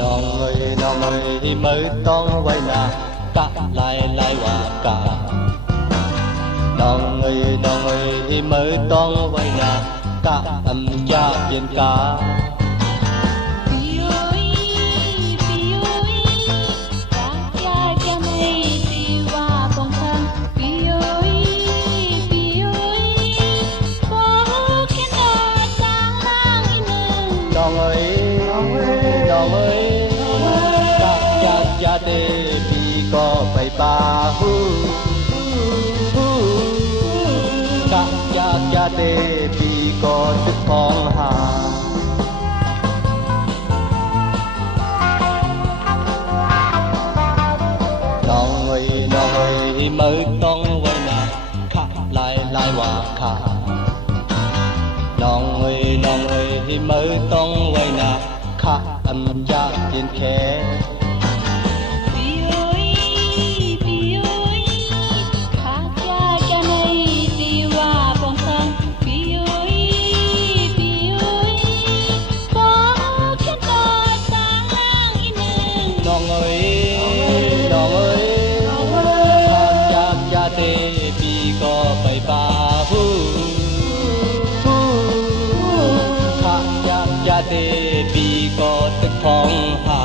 น้องที่ไม่ต้องไว้นานกะลายว่ากะน้องที่ไม่ต้องไว้นานกะจะเปลี่ยนกาเดปีก็ไปป่ากะยาเดปีก็สึกพองหาน้องเอ้ยไม่ต้องไว้นาข้าลายว่าข้าน้องเอ้ยไม่ต้องไว้นาข้าจะเปลี่ยนแค่เดปีก็ตึกพองหา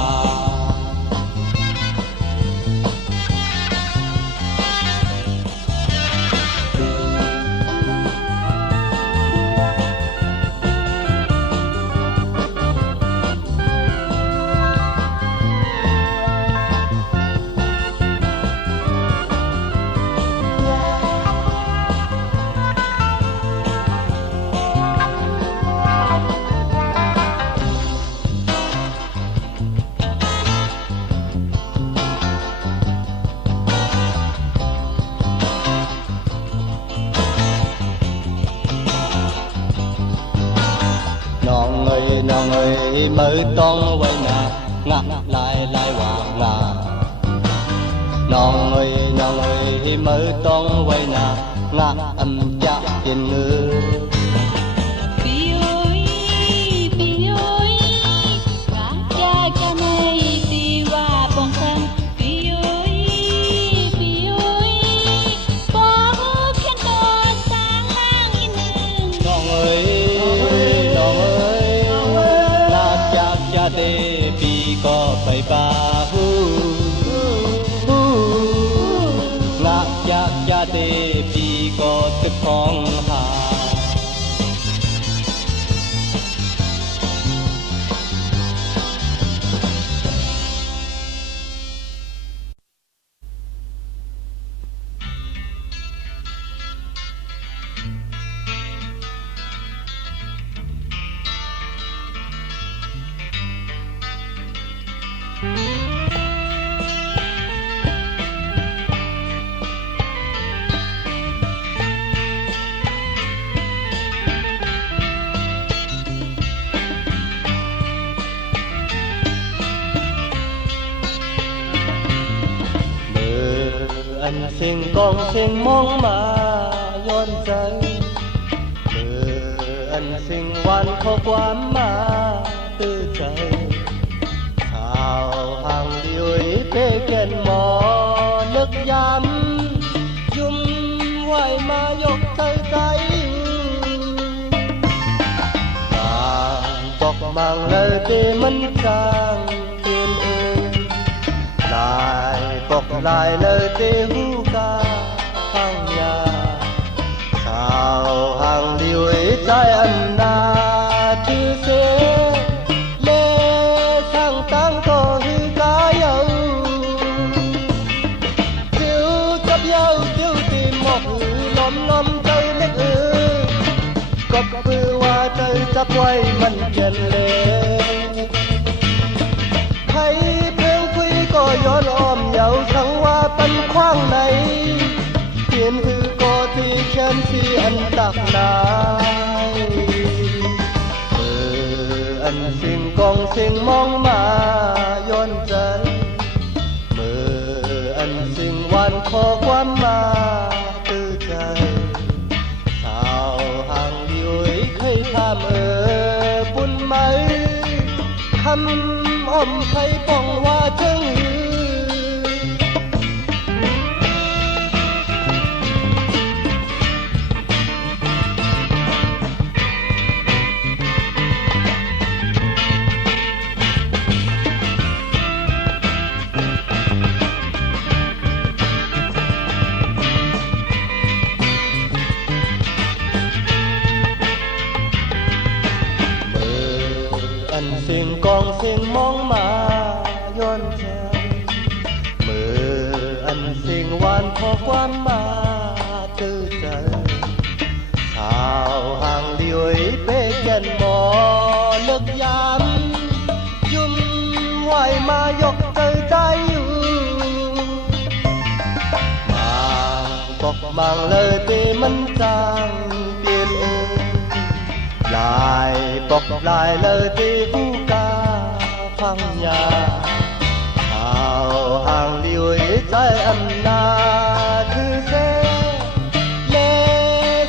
น้องเอ้ยไม่ต้องไว้นางะลายว่างาน้องเอ้ยไม่ต้องไว้นางะจะเปลี่ยนเนื้อเดปีก็ไปป่าอยากเดปีก็ตึกพองหาเสียงกองเสียงมองมาย้อนใจเสียงวันข้อความมาตื้อใจข่าวห่างเดียวเป้แก่นหมอนึกย้ำยุ่มไหวมายกไทยใจบอกมังเลยเตมันจางเปลี่ยนบอกลายเลยเตหูกาข้างยาสาวห่างเดียวใจอันนาที่เสเลสั่งตั้งก็หือกาเยาเจียวจับเยาเจียวตีหมอกหือล้อมใจเล็กก็ปือว่าใจจับไว้มันเย็นเลยให้เพียงคุยก็ย้อนอ้อมเยาทั้งว่าปันขว้างในเปลี่ยนคือก็ที่แค้นที่อันตักนายอันสิ่งกองสิ่งมองมาย้อนใจอันสิ่งวันขอความมาตื้อใจสาวห่างเดียวเคยถามบุญไหมคำ อมไข่ป้องว่าถึงเสียงกองเสียงมองมาย้อนใจมืออันเสียงหวานขอความมาตื้อใจสาวห่างเดียวเป้แก่นบ่เลิกยามยุ่มไหวมายกใจอยู่มาบอกมังเลยตีมันจางเปลี่ยนลายบอกลายเลยที่ผู้กาฟังยาชาวห่างเลี้ยวใจอันนาคือเสเล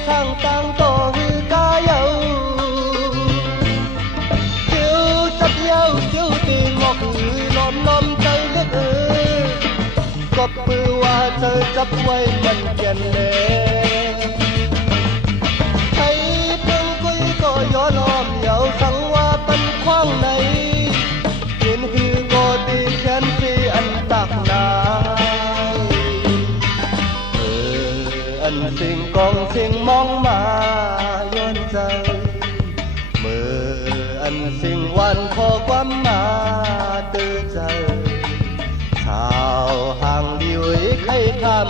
สั่งตังโตคือกาเยาเจียวจับเยาเจียวตีงอกหือล้อมใจเล็กก็ปือว่าเธอจับไว้มันเกียนเลยย้อนอ้อมเหยาสังว่าเป็นขว้างในเห็นหือก็ดีแค้นที่อันตักนาอันสิ่งกองสิ่งมองมาย้อนใจมืออันสิ่งวันขอความมาตื้อใจชาวห่างเดียวใครข้าม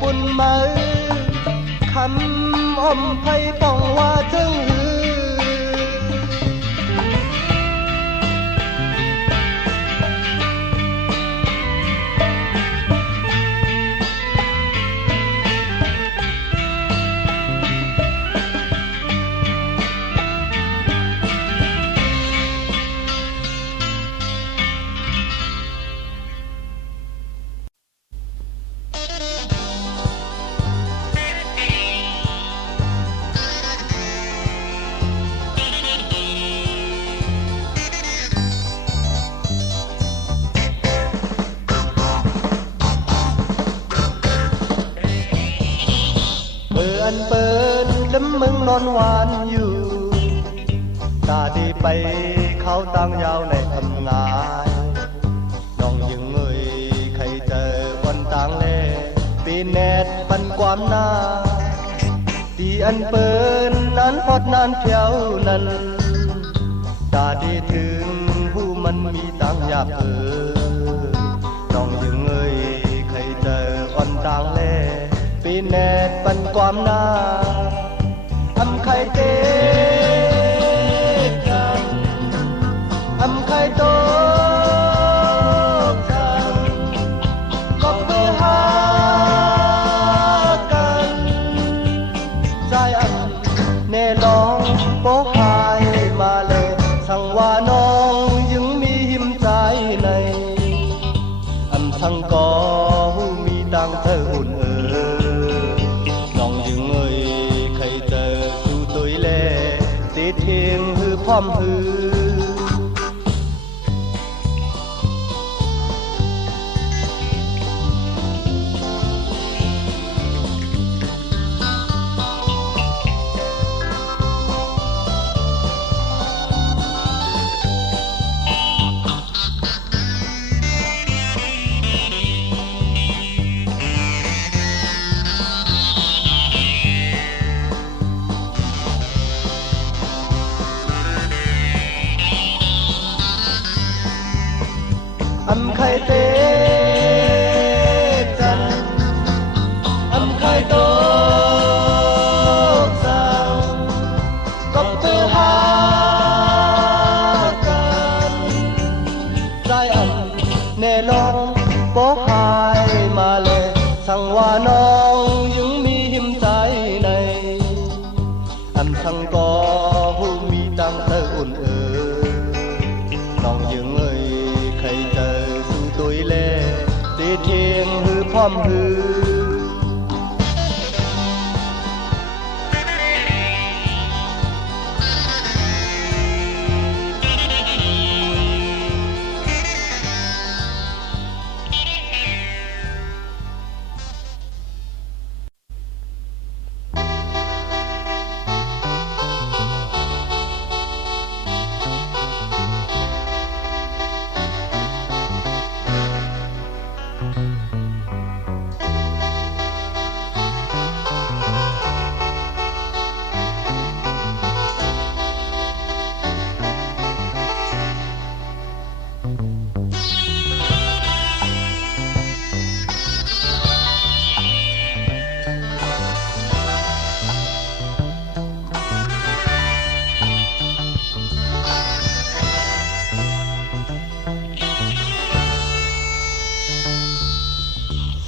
ปุ่นมือคำอ้อมไผ่ป้องว่าถึงหือเปิดแล้วมึงนอนหวานอยู่ตาดีไปเขาตั้งยาวในทำงานน้องยังเงยใครเจอวันต่างเล่ปีแนดปันความหน้าดีอันเปิดนั้นพอดนานเที่ยวนั้นตาดีถึงผู้มันมีตังอยากน้องยังเงยใครเจอวันต่างเล่ปีแนดปันความหน้าทำใครเจ๊กันทำใครโตกันก็เพื่อหากันใจอันแน่ลองโป๊หายมาเลยสั่งว่าน้องยังมีหิมใจในอันทั้งก็หูมีดังเธออุ่นเทียงหือพร้อมหือใครเตะจันใครโตสาวก็เพื่อหากันใจอันแน่ลองโป๊หายมาเลยสั่งว่าน้องยังมีหิมใจในอันสั่งก็ผู้มีตังเธออุ่นน้องยังใครเจอสู่ตัวเล่ตีเทียงหือพร้อมหือ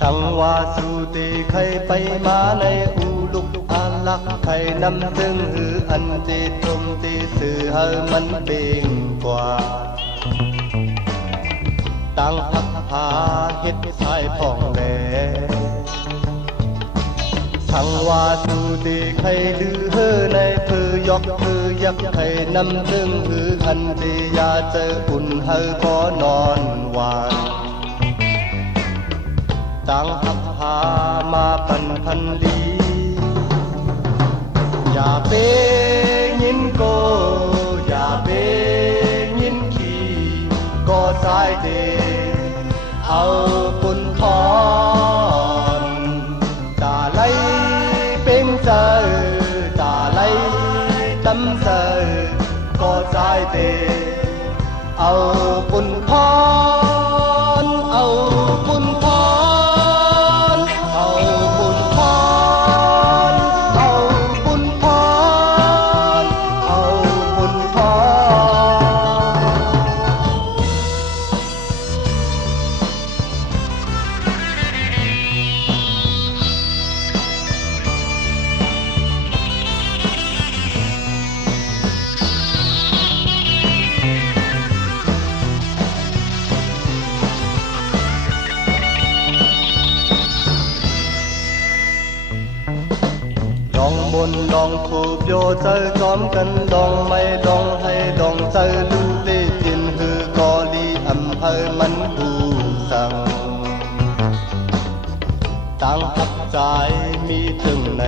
สังวาสุติใครไปมาในอูลุกอาลักใครนำซึ่งหืออันตีตมตีสื่อเฮอมันเบ่งกว่าตั้งพักพาเฮ็ดสายผ่องแหลสังวาสุติใครลือเฮอในพือยกพือยักใครนำซึ่งหืออันตียาเจออุ่นเฮอก็นอนวานตั้งพักพามาปันพันลีอย่าเปยินโกอย่าเปยินขี่ก็สายเดเอาปุ่นพรตาไหลเป็นเจอตาไหลตำเจอก็สายเดเอาปุ่นพรเอาปุ่นพรเอาปุ่นพรเอาปุ่นพรเอาปุ่นพรลองบนลองคูบโยเจอจอมกันลองไม่ลองให้ลองเจอลูเตจินฮือกอลีอำเภอมันบูสังตั้งพักใจมีถึงใน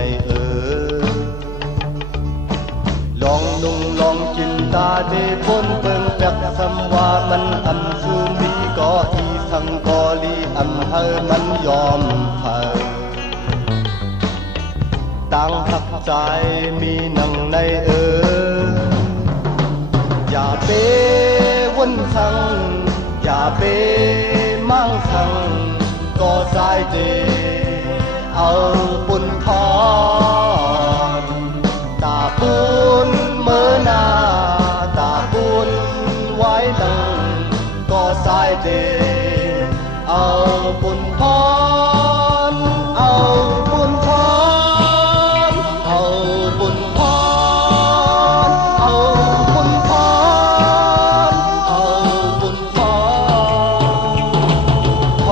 ลองนุ่งลองกินตาเดพ้นเปิงจักสำว่ามันอำซูมีก็อีสังกอลีอำเภอมันยอมเผยตั้งหักใจมีหนังในอย่าเปวนสังอย่าเปมั่งสังก็สายเดเอาปุ่นพรตาปูนเมื่อนาตาปูนไว้ดังก็สายเดเอาปุ่นพรเอาปุ่นพรเอาบุญพรเอาบุญพรเอาบุญพรพร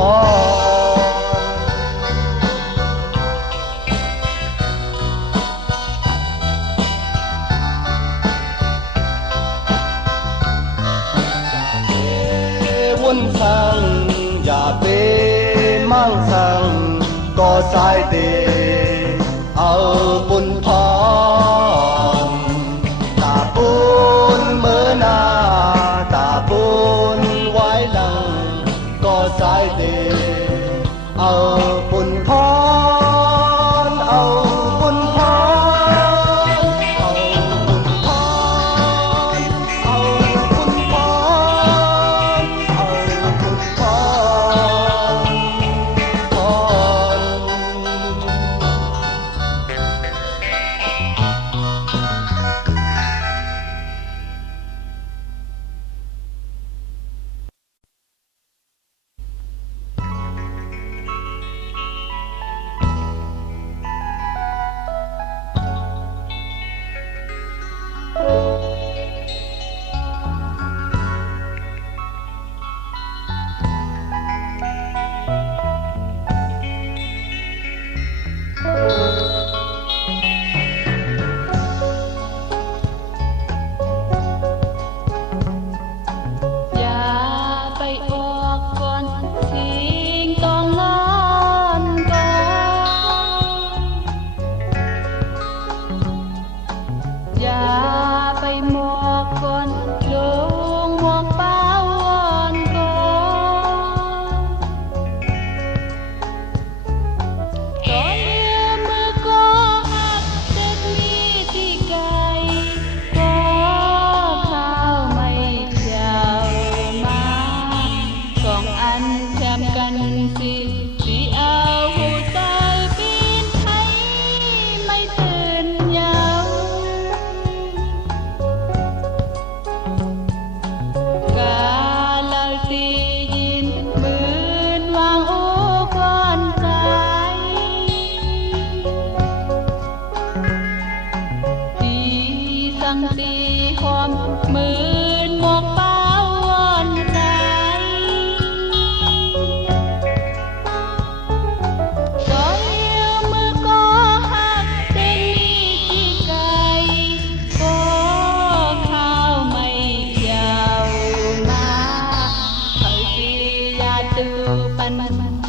วนสังอย่าเปมั่งสังก็สายเดเอาบุญพรตาปูนเมื่อนาตาปูนไว้หลังก็สายเดเอาบุญพรเอาบุญพรเอาบุญพรเอาบุญพรเอาบุญพรพร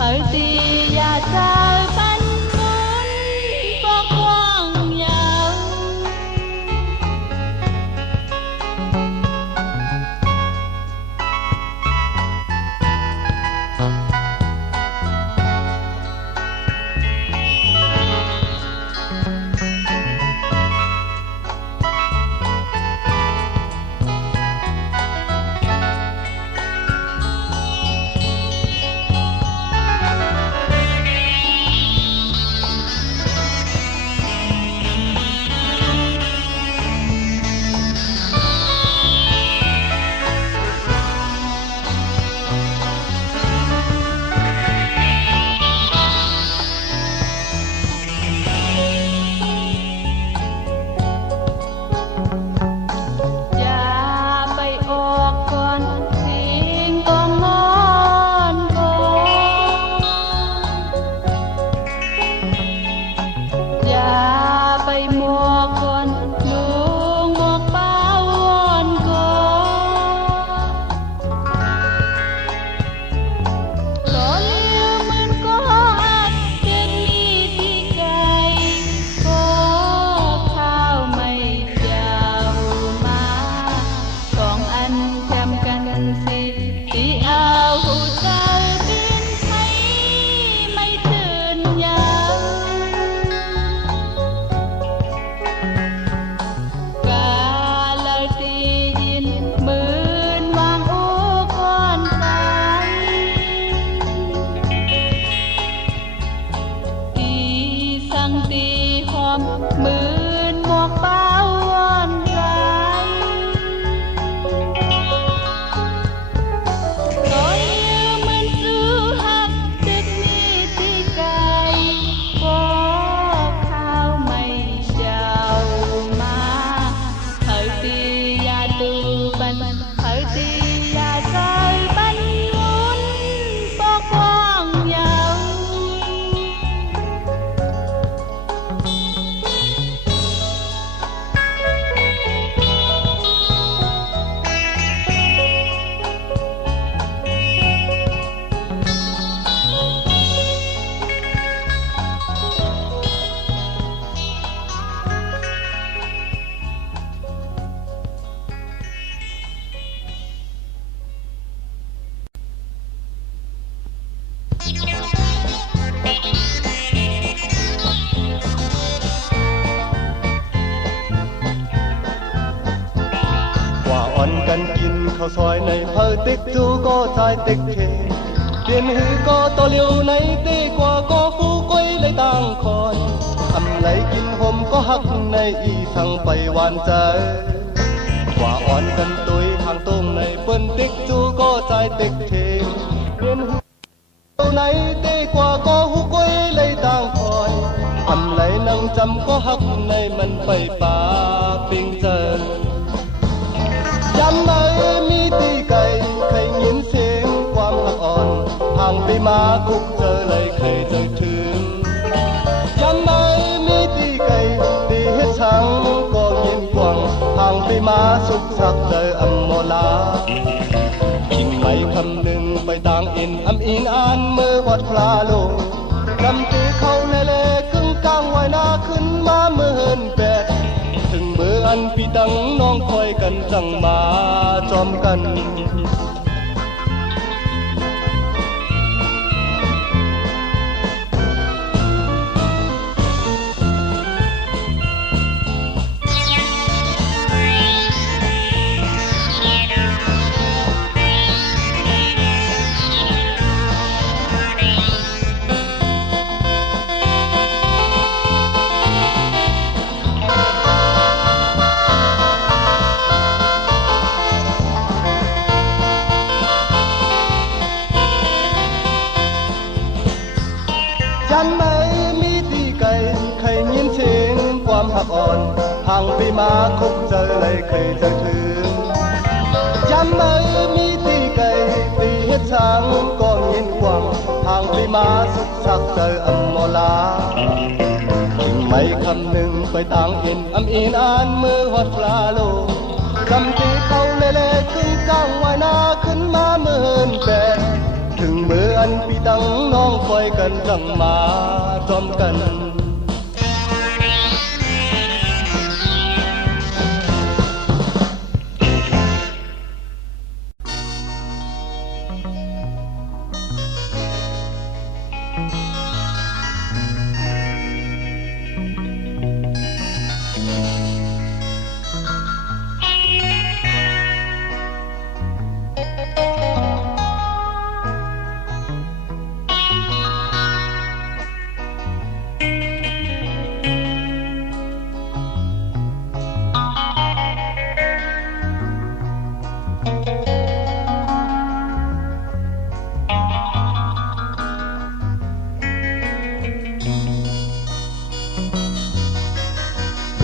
thời thì ya sao bánh muốn có quan nhauกันกินข้าวซอยในเพอติ๊กจูก็ใจติ๊กเทเตียนหือก็ต่อเลียวในตีกว่าก็ฟูก้อยเลยต่างคอยทำไหลกินหอมก็หักในอีทั้งไปหวานใจกว่าอ่อนกันตุยทางตรงในเปิ้นติ๊กจูก็ใจติ๊กเทเตียนหือในตีกว่าก็ฟูก้อยเลยต่างคอยทำไหลนั่งจำก็หักในมันไปป่าปิงเจอยำเอ้ยมีตีไก่เคยยินเสียงความหักอ่อนห่างไปมาคุกเจอเลยเคยเจอถึงยำเอ้ยมีตีไก่ตีเฮ็ดช้างก็ยินกวางห่างไปมาสุกสักเจออัมโมลายิงไม่คำหนึ่งไปต่างอินอำอินอ่านเมื่อวัดพลาลงจำตีเขาเล่เล่กึ่งกลางไว้หน้าขึ้นมาเมื่อเฮินแปดถึงมืออันพี่ดังน้องคอยกันจังมาจอมกันยันไม่มีตีไก่เคยยินเสียงความหักอ่อนห่างไปมาคุกเจอเลยเคยเจอถึงยันไม่มีตีไก่ตีเฮ็ดช้างก็ยินกวางห่างไปมาสุกสักเจออัมโมลายิ่งไม่คำหนึ่งไปต่างอินอำอินอ่านมือหอดปลาโลจำตีเขาเล่เล่ขึ้นกลางไว้หน้าขึ้นมาเมื่อเฮินแปดถึงมืออัน วันปีตังน้องคอยกันตั้งมาจอมกัน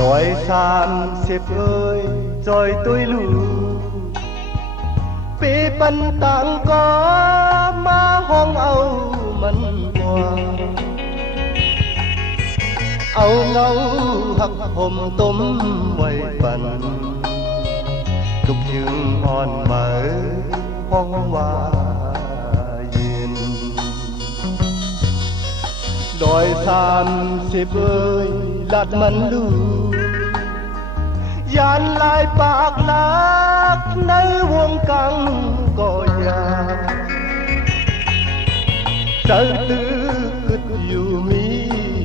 nói san xếp ơi rồi tôi lù bê bắn tặng có má hong âu mân qua âu ngâu hắc hôm tôm quay bắn tục dương on mở hong hoa yên nói san xếp ơi lạt mân lù dàn lại bạc lạc nơi vuông căng có nhà trời tư cứt dù mi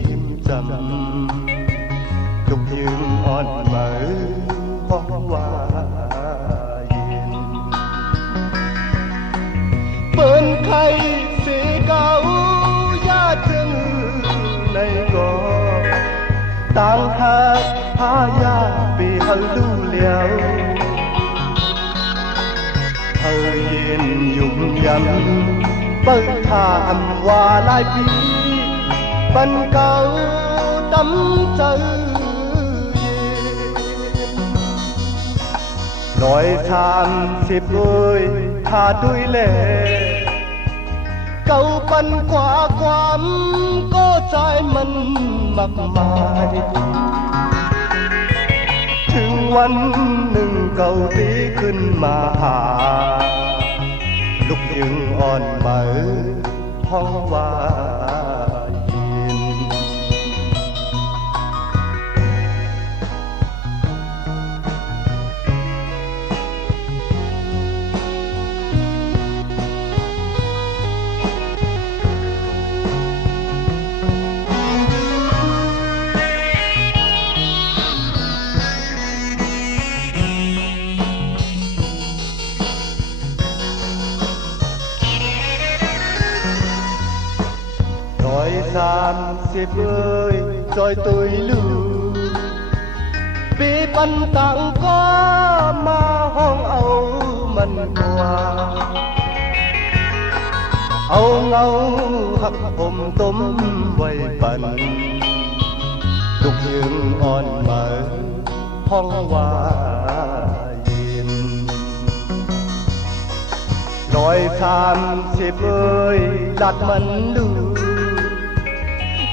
hiểm trầm trục dương on mở phong hoa yên bên khay sẽ cao giá chân này có tang hát há ya vì hơi lưu liao hơi yên dùng dầm bơ thà âm hòa lại bí bần cao đắm trời nói than xếp ơi tha tôi lệ câu bần quả quám có trái mân mặc màiถึงวันหนึ่งเก่าตีขึ้นมาหาลูกยึงอ่อนเหมือห้องว่ายินsan xếp ơi rồi tôi lù vì bắn tặng có mà hong âu mân qua âu ngâu hắc hôm tôm quay bần lục dương on mở hong hoa yên nói san xếp ơi lạt mân lù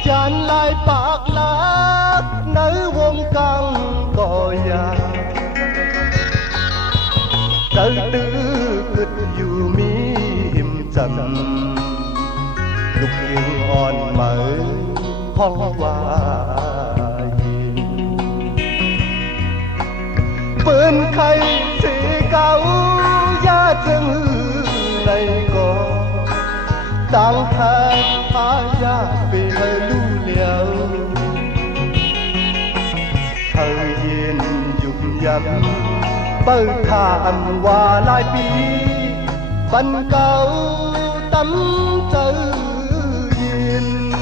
dàn lại bạc lạc nơi vuông căng có nhà trời tư cứt dù mi hiểm trầm lục dương on mở phong hoa yên bên khay sẽ cao giá chân này có tang hát há ya vì hơi lưu liao thời yên dùng dầm bơ thà âm hòa lại bí bần cao tắm trời yên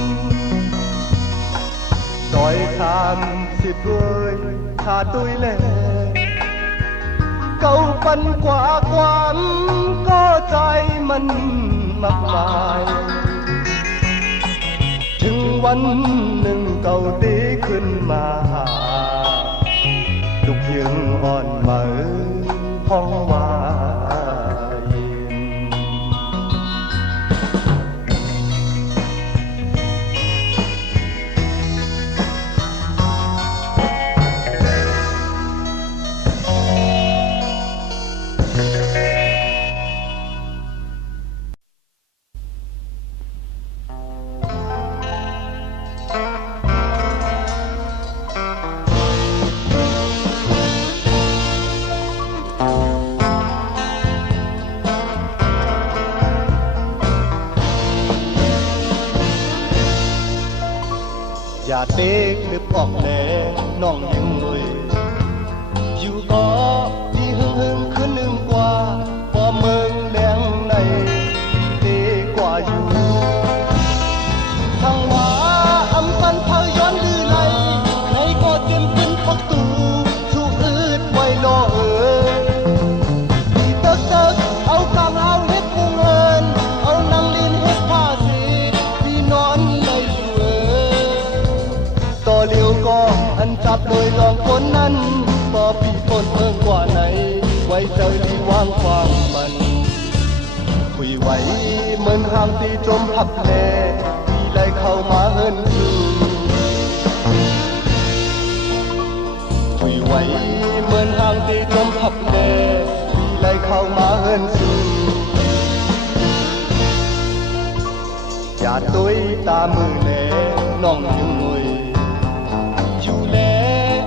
nói than xịt ơi tha tôi lệ câu bần quả quán có trái mân mặc màiถึงวันหนึ่งเก่าตีขึ้นมาหาลูกยึงอ่อนเหมือห้องว่ายิน อย่าเตะลึกออกแลน้องยังรวยอยู่ก็ดีหึงขึ้นหนึ่งกว่าพอเมืองแดงในเตะกว่าอยู่ทางว่าอำกันเธอย้อนลือไหลใครก็เต็มเป็นพักตูชูอืดไว้รอดีเติกเอากางเอาเฮ็ดมุงเอินเอานางลินเฮ็ดผ้าสีพี่นอนเลยอยู่ต่อเลี้ยวก็อันจับโดยลองคนนั้นบ่พี่คนเมืองกว่าไหนไว้เจอที่ว่างควางมันคุยไว้เหมือนห่างตีจมพับแลพี่เลยเข้ามาเฮินคือคุยไว้เหมือนห่างตีจมพับแลพี่เลยเข้ามาเฮินคืออย่าตุ้ยตามือแลน้องยังงวยอยู่แล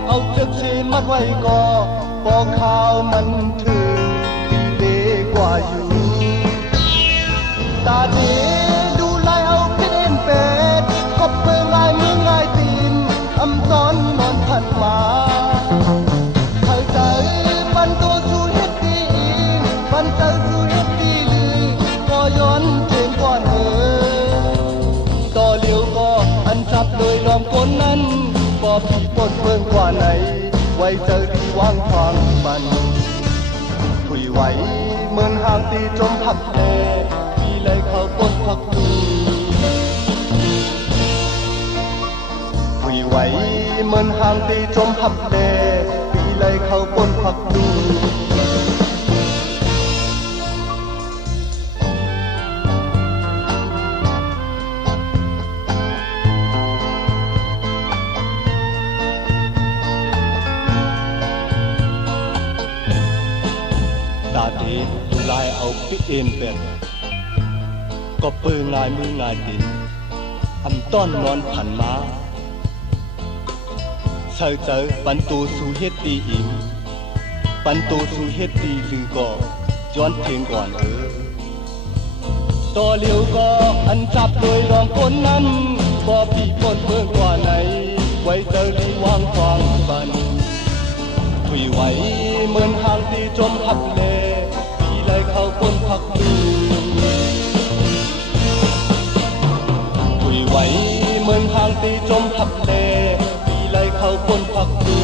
เอาเชือกเส้นมัดไว้ก็พอข่าวมันถึงดีกว่าอยู่ตาดีดูไลเอาเป็นเอ็นเป็ดก็เปิงง่ายมือง่ายตีนอำซ้อนนอนพันมาเธอใจปันตัวสู้เฮ็ดดีปันเธอสู้เฮ็ดดีลือก็ย้อนเจงก่อนต่อเลี้ยวก็อันจับโดยลองคนนั้นบ่พี่ปนเปิงกว่าไหนไว้เจอที่ว่างความมันคุยไว้เหมือนห่างตีจมพับแลพี่เลยเข้าปนพักดูคุยไว้เหมือนห่างตีจมพับแลพี่เลยเข้าปนพักดูตาดีดูลายเอาปิเอ็นเป็นก็เปื้องายมืองายตินอำต้อนนอนผันมาเธอเจอปันตูสู่เฮ็ดดีอิงปันตูสู่เฮ็ดดีลือก็ย้อนเพลงก่อนต่อเลี้ยวก็อันจับโดยรองคนนั้นบ่พี่คนเมืองกว่าไหนไว้เจอที่ว่างควางบันคุยไว้เหมือนห่างที่จมพับเลพี่เลยเข้าคนพักดูคุยไว้เหมือนห่างที่จมพับเลพี่เลยเข้าคนพักดู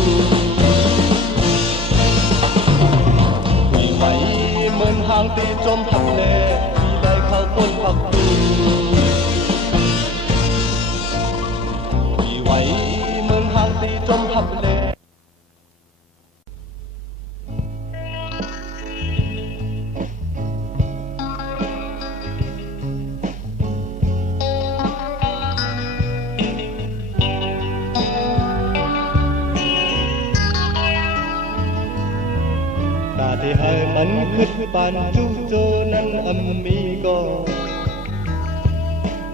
คุยไว้เหมือนห่างที่จมพับเลพี่เลยเข้าคนพักดูคุยไว้เหมือนห่างที่จมพับเลที่ให้มันขึ้นปานจูโจนั้นมีก็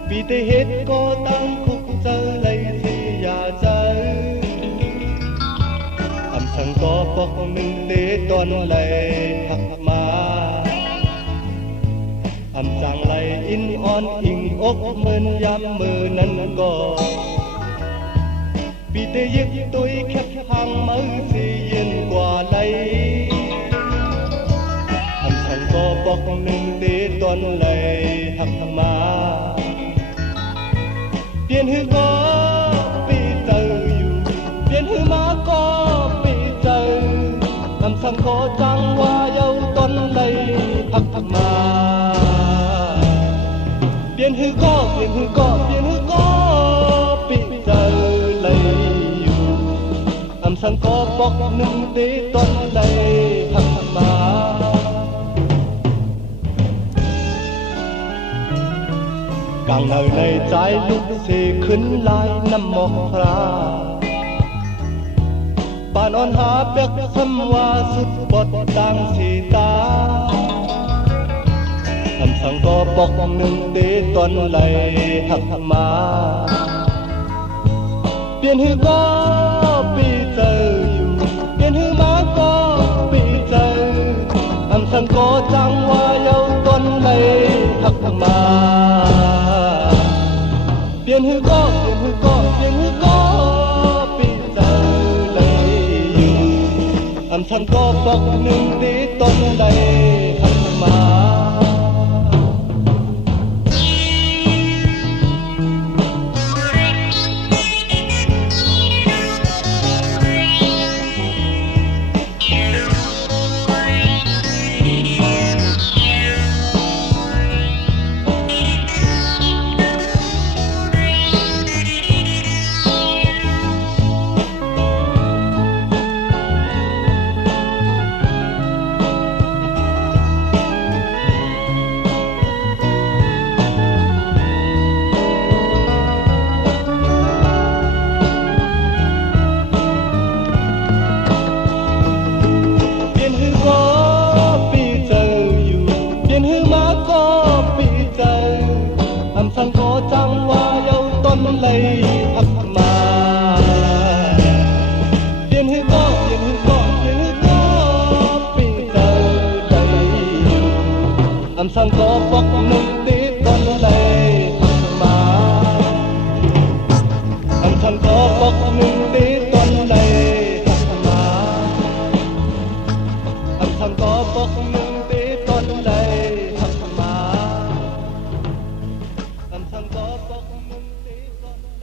ปีเตเหตุก็ตั้งคุกเจอเลยที่อย่าใจสังก็ปอกหนึ่งเตตอนเลยหักมาสั่งเลยอินอ่อนอิงอกเหมือนยามมือนั้นก็ปีเตยึกตุยแคบหางมือสิเย็นกว่าเลยก็บอกหนึ่งเตตอนเลยหักมาเปลี่ยนหือก็ปีเจออยู่เปลี่ยนหือมาก็ปีเจอสั่งขอจังว่าเยาตอนเลยหักมาเปลี่ยนหือก็เปลี่ยนหือก็เปลี่ยนหือก็ปีเจอเลยอยู่สั่งก็บอกหนึ่งเตตอนเลยหักมากังในใจลุกเสขึ้นลายน้ำหมอกคราปานอ่อนหาเปียกสำว่าสุดบทดังสีตาสั่งก็บอกหนึ่งเตตอนไหลหักมาเปลี่ยนหือก็ปีเจออยู่เปลี่ยนหือมาก็ปีเจอสั่งก็จังว่าเยาตอนไหลหักมาเปลี่ยนหือก็เปลี่ยนหือก็เปลี่ยนหือก็ ทั้งก็ปอกหนึ่งที่ต้นใดหักมา sang có bóc nâng tí con đây mà anh sang có bóc nâng tí con đây mà anh sang có bóc nâng tí con đây mà anh sang có bóc nâng tí con đây.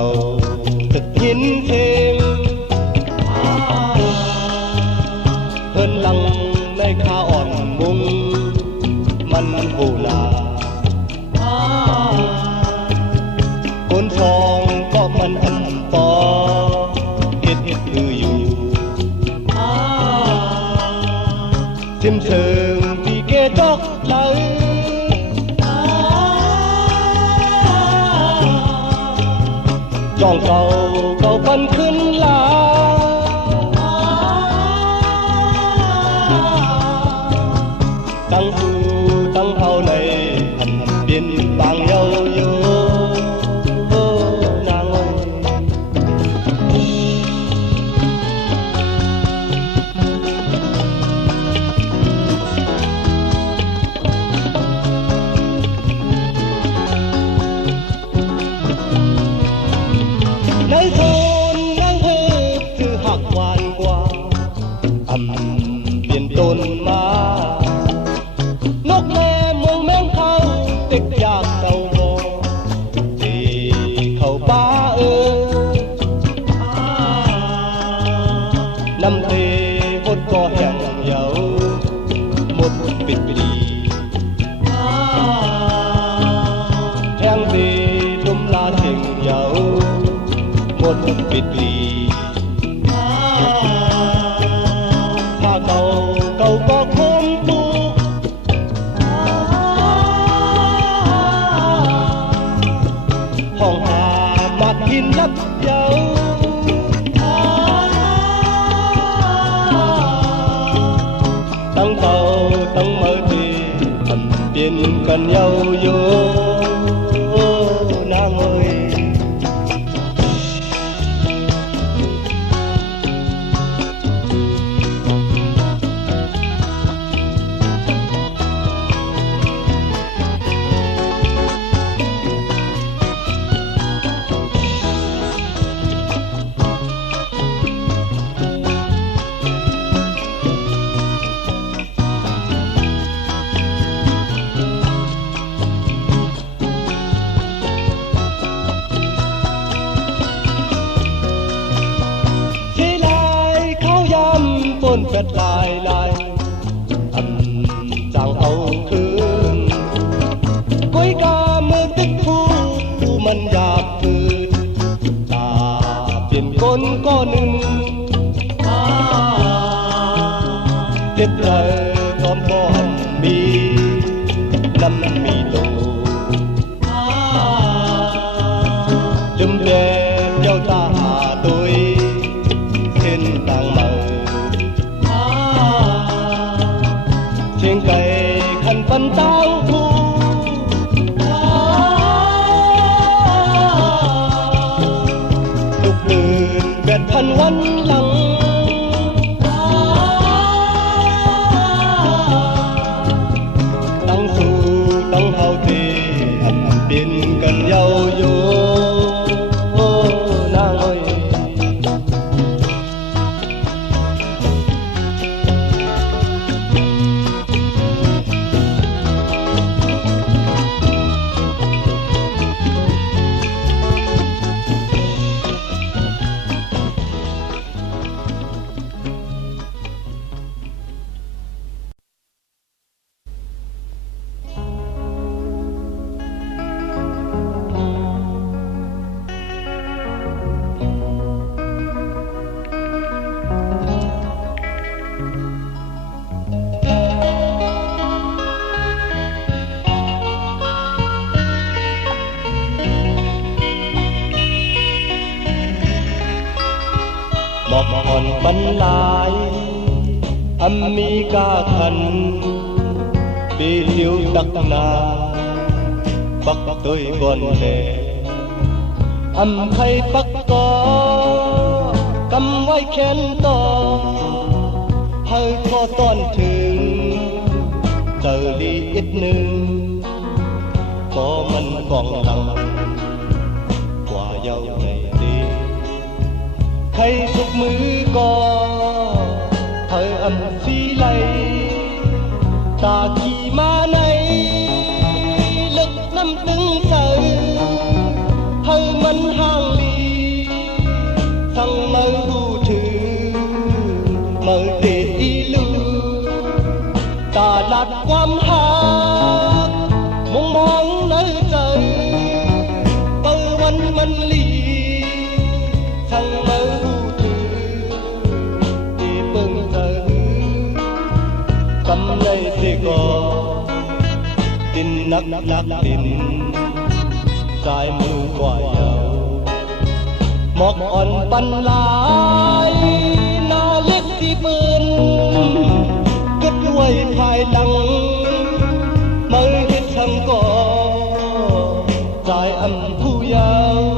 cầu thật nhìn thêm hơn lăng nơi khá ổn mungมันหูนาคนทองก็มันอันปอเฮ็ดคืออยู่ซิมเชิงที่เกจอกไหลจ้องเก่าปันขึ้นลาตั้งหูตั้งเท่าในอันเปลี่ยนบางเยาอยู่นางเอ้ยในโซนนางเฮ็ดคือหักหวานกว่าเปลี่ยนต้นมานกแม่มองแมงเขาติดอยากเต่าบอที่เขาป้าน้ำเทหดก็แห้งเหยาหมดปิดปีแห้งเทลุ่มลาเข่งเหยาหมดปิดปีถ้าเก่าก็คมตูห้องหามากินนับเยาตั้งเต่าตั้งเมื่อที่ทำเปลี่ยนกันเยาโยนางเอ้ยต้นเป็ดลายจางเอาคืนก้อยกาเมื่อติดผู้มันหยาบคืนตาเปลี่ยนคนก็หนึ่งเจ็บใจตอนก่อนมีน้ำมีโลจุ่มแดงเจ้าตาหาตุยเส้นต่างมาเชียงไก่ขันปันเต้าหูทุกคืนแบดพันวันหลังตั้งสู่ตั้งเฮาตีอันเปลี่ยนกันเยาโยนางเอ้ยบอกอ่อนบรรลายมีกาขันปีเดียวตักนาปักตัวก่อนแห่ไข่ปักก็กำไว้แขนต่อให้พอตอนถึงเจอดีอีกหนึ่งก็มันกองทังกว่าเยาในดีใครทุกมือก็เธอสีไหลตาขี่มาในลึกน้ำตึงใสเธอมันห่างลี thằng mơ hù thứ đi bưng giờ cầm này thì có tin nắc nắc tin trái mưa quả dầu mọc on pan lái na liếc đi bươn cất quay phai lăng mới hết thằng có trái âm thu dầu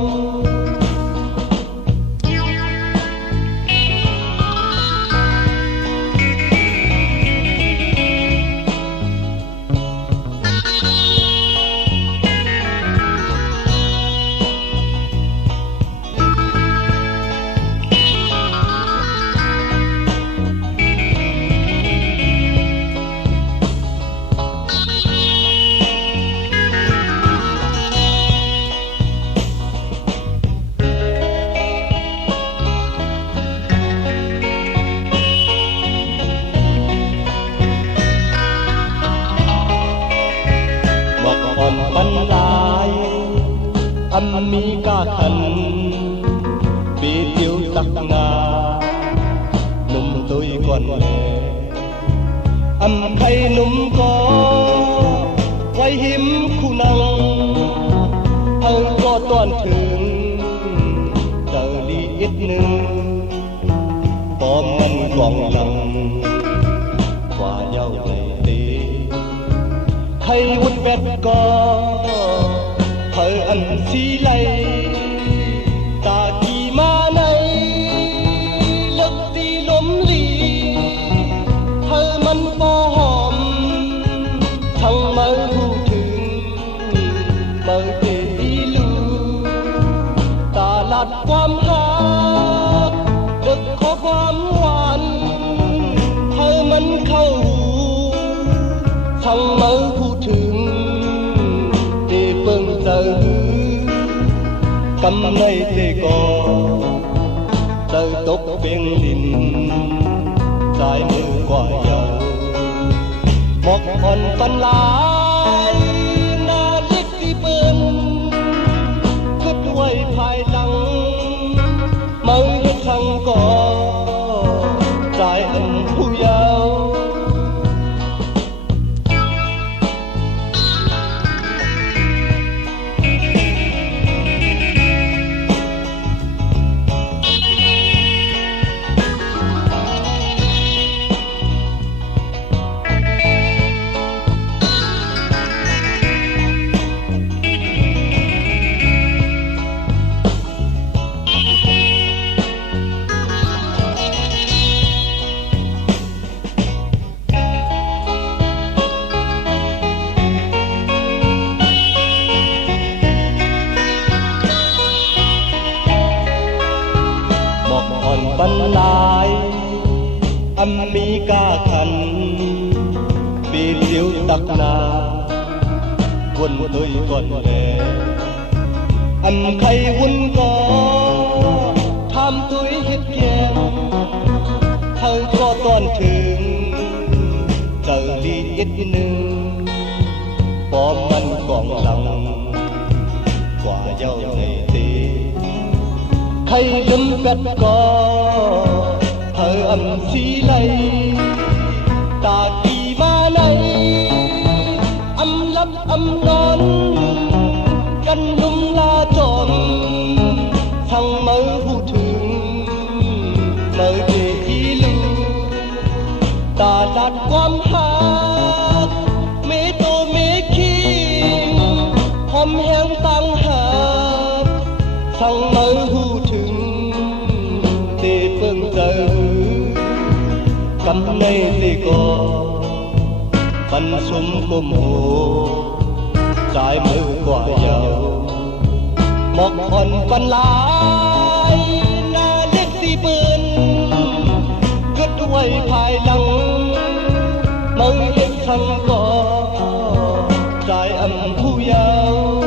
ban lai âm mi ca khăn bị tiêu tắc ngà num tôi còn lệ âm khay num có quay hiếm khu năng thơ có toàn thường giờ đi ít nương có mình còn lòng qua nhau này tí hay hút vét có thơ ăn xí lây ta kỳ ma này lực đi lốm lì thơ mân po hòm thằng mơ hù thường mơ tê đi lưu ta lạtความhát được khó ความหวานthơ mânเข้าthằng mơ hù thường để bưng giờ cầm này thì có giờ tốt bên đình dài mưa quả dầu một con pan lái na liếc đi bươn cất quay phai lăng mới hết thằng có dài ẩn thu dầu ban lai âm mi ca khăn bị tiêu tắc na quân tôi còn lệ âm khay quân có tham tôi hết ghen thơ có toàn thường giờ ly ít nương có mình còn lòng quả dâu này tí khay đâm vét có thơ âm xí lây ta kỳ ma này âm lấp âm non căn lung la tròn thằng mơ hù thường mơ về ý lưu ta lạt ความ hát mê tô mê kim hòm hẹn tăng hát thằng mơ hù thường để phương giờ cầm này thì có bắn súng côm hồ trái mưa quả dầu một con pan lái na liếc đi bươn cất quay phai lăng mới hết thằng có trái âm thu dầu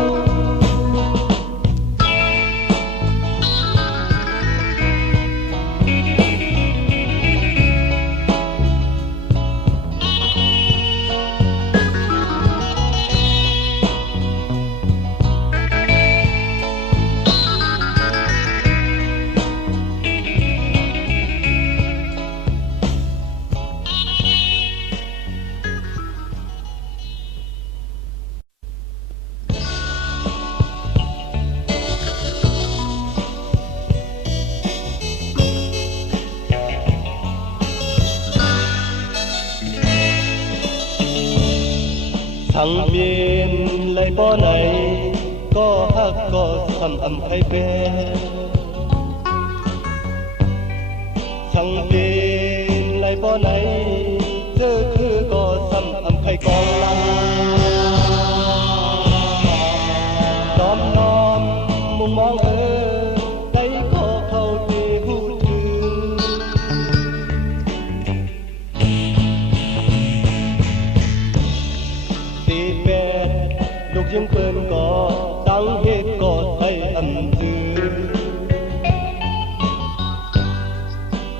thằng biên lấy bó này có hát có sầm ầm hay bé thằng biên lấy bó này giờ cứ có sầm ầm hay con lăng đom đom mùng mong đây có khâu đi hút thương đi bé lúc riêng quên có tăng hết có thấy ấm tư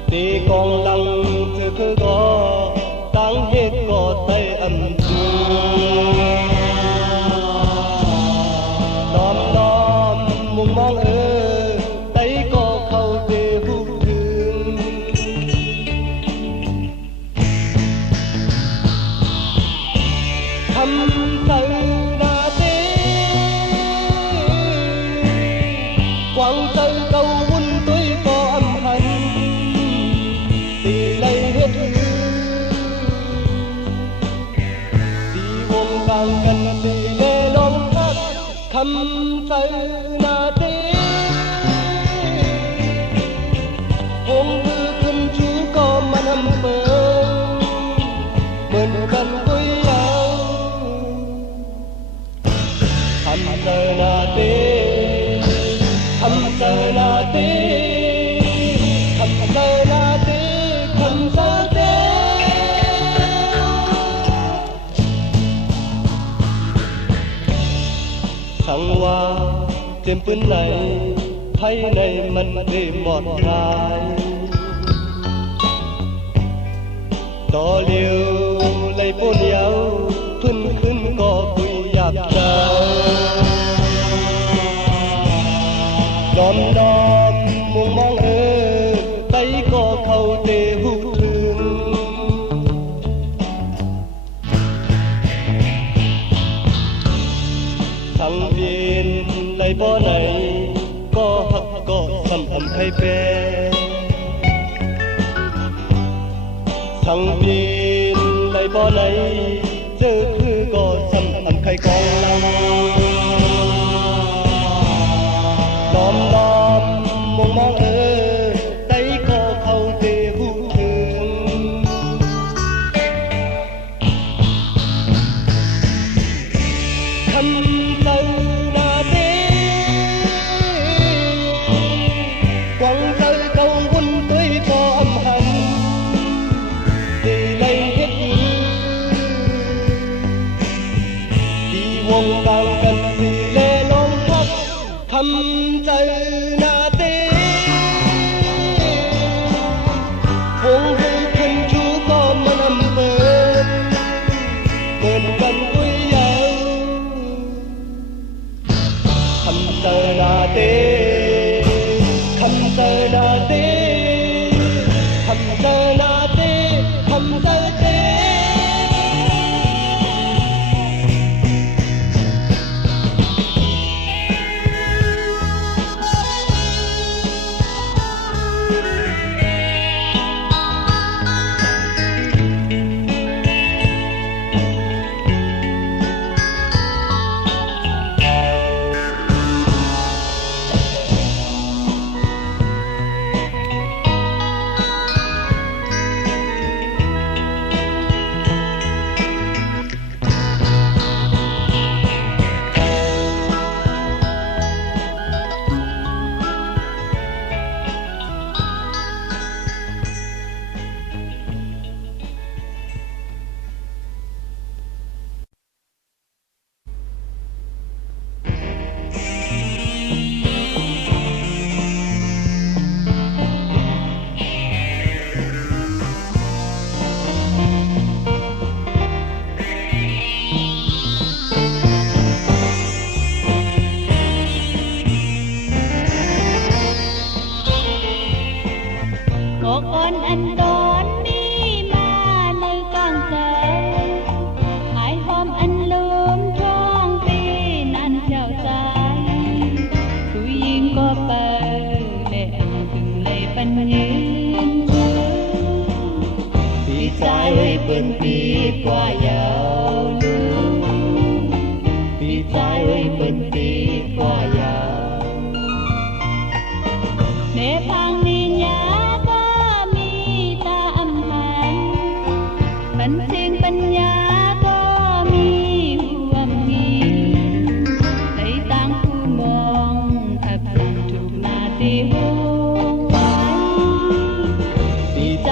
đi con lăng chưa cứ có tăng hết có thấy ấm tư đom đom mùng mong đây có khâu đi hút thương thăm tay quăng tay câu quân tôi có âm thanh thì lấy hết thì buồn càng cần thì để lòng khác thăm tay na tê hôm thư thân chú có mà nằm bờ mình cần tôi nhau thăm tay na tê thầm giờ là tê thầm giờ là tê thầm giờ tê thằng hoa tìm bên này thấy này mình đi một ngày tỏ liều lấy bốn nhau thuần khinh có vui dạp trời đom đom mùng mong tay có khâu để hút thương thằng biên lấy bó này có hắc có sầm ầm hay bé thằng biên lấy bó này giờ cứ có sầm ầm hay con lăng đom đom mong mong tay có khâu để hút thương thăm tay na tê quăng tay câu quân tới có âm hành để lấy hết đi buông càng cần thì lê lông khóc thăm tay na tê buông hơi thân chú có mà nằm bên bên cần vui nhau thăm tay na tê thăm tay na tê thăm tay na tê thăm tay tê bên phía qua giàu lưu แม่พังนิญาก็มีตาอำพันบันเทิงปัญญาก็มีห่วงมีในต่างผู้มองอับต่างถูกนาตีห่วงไว้ปีใจ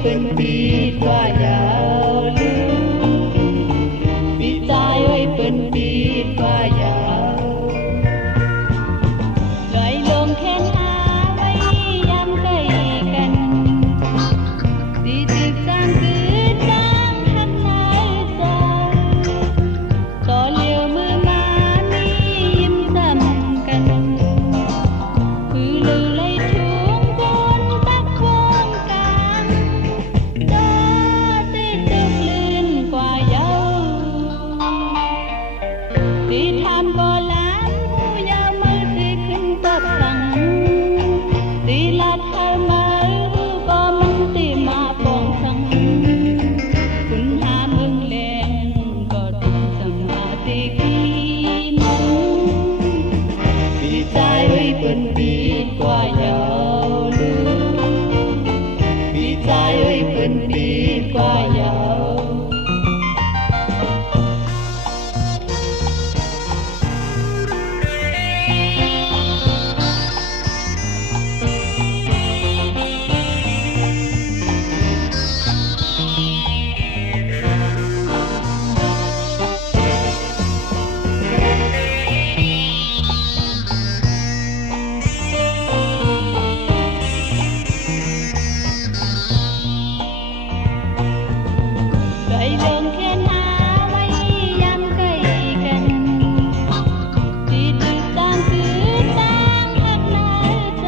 เป็นปีกว่ายาวลืมปีใจเป็นปีกว่ายาวลอยลงแค่หาไว้ยามใกล้กันดีจึกสร้างคือจ้างหักหายใจต่อเลี้ยวมือมามียิ้มซ้ำกันคือลือเลยทุ่งคนตักวงกันตาเตะตึกลื่นกว่าเยาที่ทำก็ล้านผู้ยาวมือที่ขึ้นตับสังตีลาดเธอมาก็มันตีมาปองสังคุณหามึงแรงก็ถูกสังหาตีกีมันปีใจเป็นปีกว่ายาวลืมปีใจเป็นปีกว่ายาว ไกลเดิมแค่หาไว้ยามใกล้กันที่ตึกต่างคือต่างหักหน้าใจ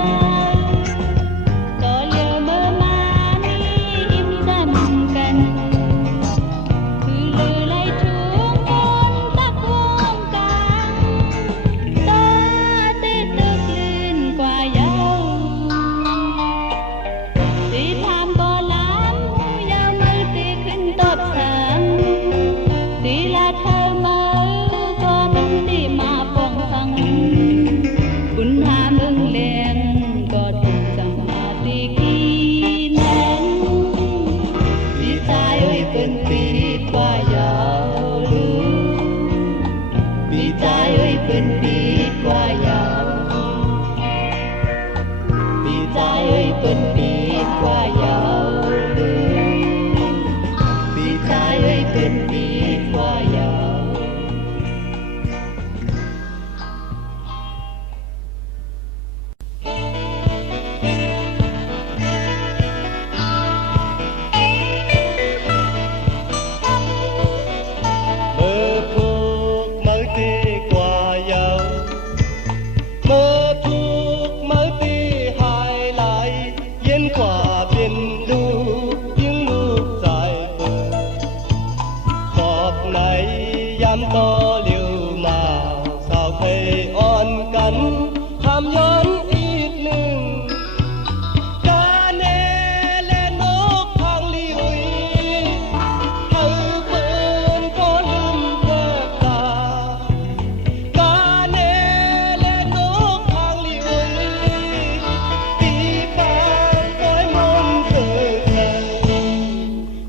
ต่อเลี้ยวเมื่อมามียิ้มซ้ำกันคือลือไล่ทุ่งคนตักวงกันตาเตะตึกลื่นกว่าเยาที่ทำก็ล้านผู้ยาวมือที่ขึ้นตบสังตีลาเธอมาก็มันที่มาปองสังคุณหามึงเลี้ยงก็ถูกสังหาตีกีนั้นปีใจเป็นปีกว่ายาวลืมปีใจเป็นปีกว่ายาวปีใจเป็นปีกว่ายาวลืมปีใจเป็นปีกว่ายาว mơ thuốc mơ tì quả dầu mơ thuốc mơ tì hai lại yên quả biển lưu những lúc dài cọp này dám to liều mà sao thầy on cắn tham nhón ít nừng ca nê lên nốt thang li ui thơ vườn có lưng quẹt tà ca nê lên nốt thang li ui tí bàn với mong thơ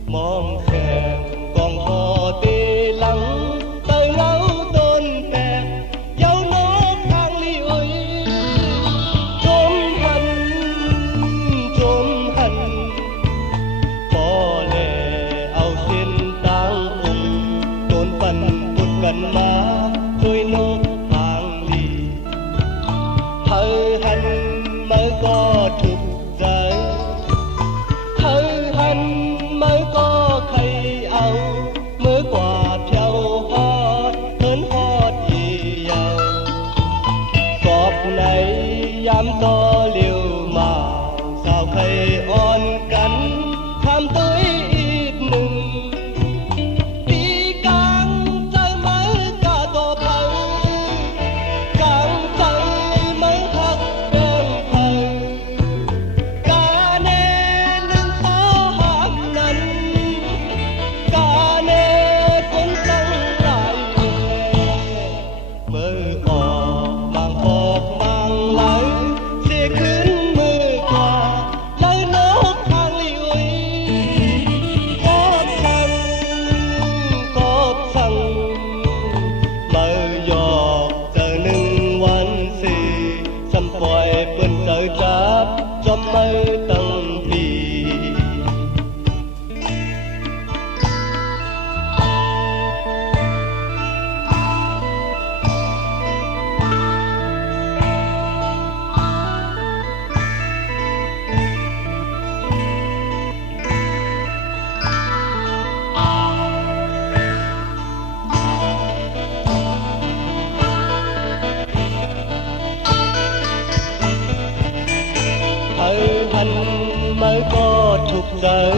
mong thèm còn hò tê lắng tới ngấu tôn tẹt dấu nốt thang li ui trốn hận bỏ lệ ao xin tang ung trốn phần phút gần má đôi nốt thang li thơ hận mới có trục giới thơ hận mới có khay áo mới quả theo hót hớn hót gì giàu cọp này dám to liều mà sao khay on cắn tham tới ít nừng tí càng chơi mới cả tổ thơ càng chơi mới thật đơn thơ ca nê lưng táo hàm nành ca nê cũng tăng lại mơ ò mang bọc mang lái sẽขึ้นมื จับจำไม่ตั้งปีhành mới có thuộc đời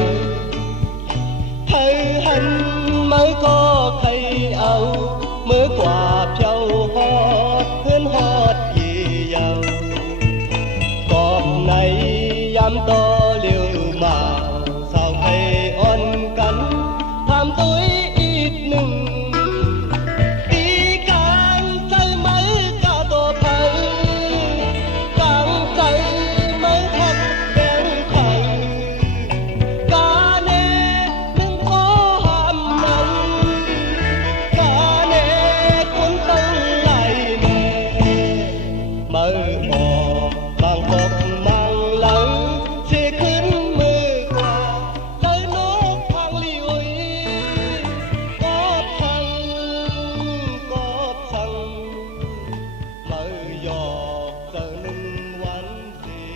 thấy hành mới có khay áo mới quả châu hót hương hót gì giàu cọp này dám to liều mà sao thầy on cắn tham tối ít nừng đi càng chơi mấy cả tổ thầy càng chơi mấy thật đen thầy cả nè đừng có hàm nồng cả nè cuốn tông lại nè mơ mò bằng cột mang lắng sẽขึ้นมือกว่าเลยนกทางลิวกอบทังกอบทังมายอกเจอหนึ่งวันที่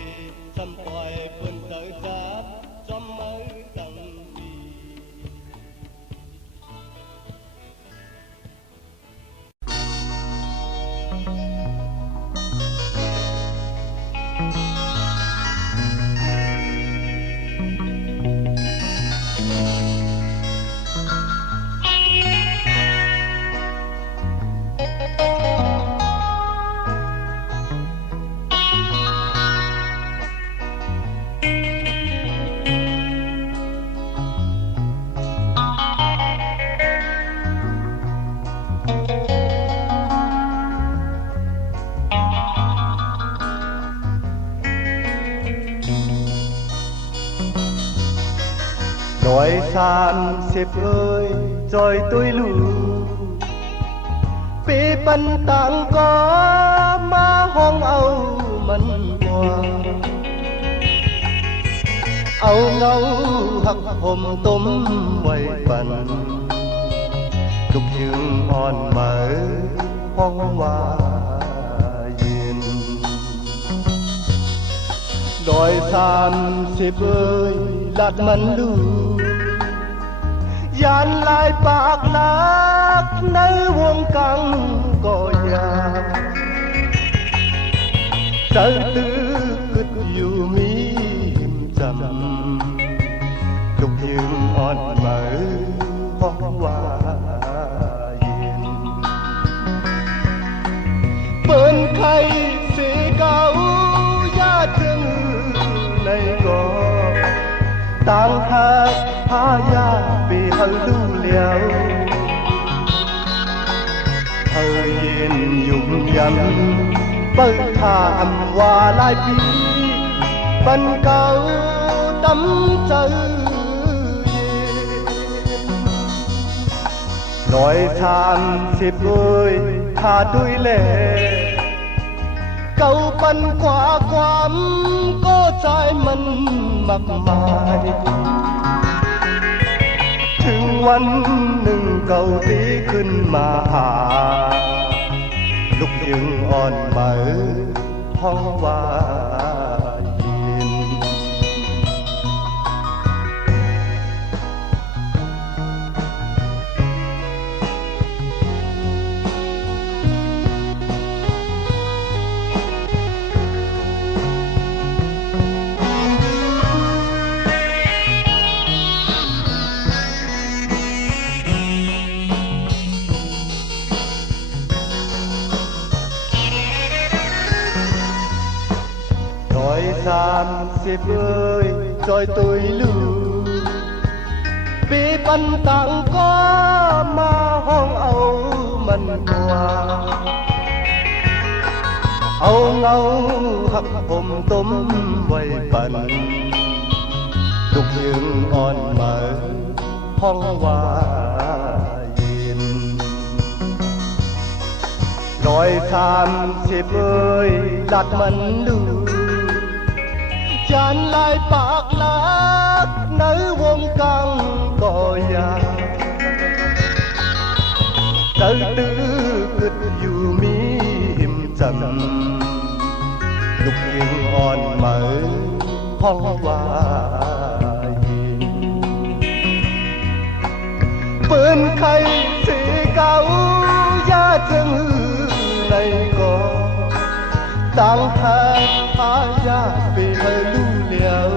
ทำปล่อยเพิ่นเจอจับจอมมือตั้งปี Nói san xếp ơi rồi tôi lù Bế bắn tạng có má hong âu mân hoa Âu ngâu hắc hôm tôm quay bắn Lúc dương on mở hong hoa yên Nói san xếp ơi lạt mắn lù Dàn lại bạc lạc nơi vuông căng có nhà Trời tư cứt dù mi hiểm trầm Lúc dương on mở phong hoa yên Bên khay sẽ cao giá trưng này có Tang hát há ya vì hơi lưu liao Thời yên dùng dần Bơi thảm hòa lại bí Bần cao đắm chơi Nói than xếp ơi tha đuôi lệ Câu bần quả quám có trái mân mặc mài ถึงวันหนึ่งเก่าตีขึ้นมาหาลูกยึงอ่อนเหมือห้องว่ายิน 30 ơi rồi tôi lưu vì bắn tặng có mà hong âu mình qua âu ngâu hấp hôm tôm quay bần lúc dương on mở hong hoa yên nói 30 ơi đặt mình lưu านลายปากลักในวงกังก็อยากเติตื้อกึดอยู่มีหิมจำลูกยิงอ่อนเหมือห้องว่าปืนไข่สีเก่ายาจึงในก่อต่างแพ้พายาไปเธอลู่เหลียว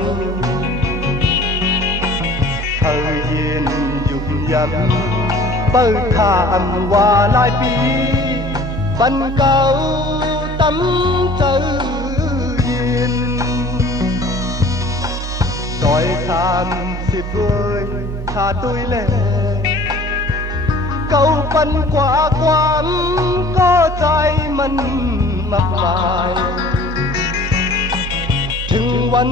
เธอเย็นยุ่มยำเปิดถามว่าหลายปีบันเก่าตั้มเจอเย็นดอยทานสิบเวยขาตุยแลเก่าปันกว่าความก็ใจมันมากมายถึงวัน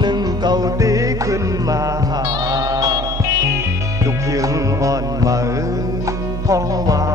หนึ่งเก่าตีขึ้นมาหาลูกยังอ่อนเหมือห้องว่า